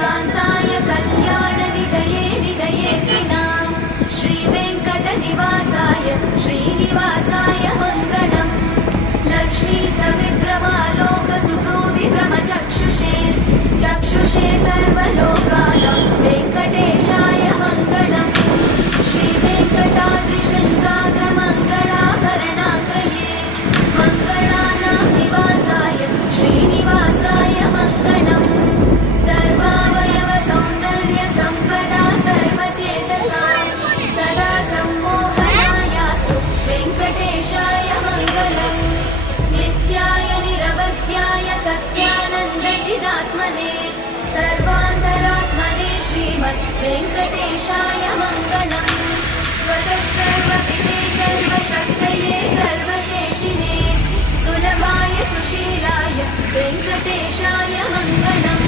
कान्ताय कल्याणनिधये निधयेऽर्थिनां श्रीवेङ्कटनिवासाय श्रीनिवासाय मङ्गलम् लक्ष्मी सविभ्रमालोकसुभ्रूविभ्रमचक्षुषे चक्षुषे सर्वलोकानां वेङ्कटेशाय मङ्गलम् श्रीवेङ्कटाद्रिशृङ्गाग्रमङ्गलाभरणाग्रये मङ्गलानां निवासाय श्रीनिवासाय मङ्गलम् सर्वावयवसौन्दर्यसम्पदा सर्वचेतसां सदा सम्मोहनायास्तु वेङ्कटेशाय मङ्गलम् नित्याय निरवध्याय सत्यानन्दचिदात्मने सर्वान्तरात्मने श्रीमद् वेङ्कटेशाय मङ्गलम् स्वतः सर्वविदे सर्वशक्तये सर्वशेषिणे सुलभाय सुशीलाय वेङ्कटेशाय मङ्गलम्।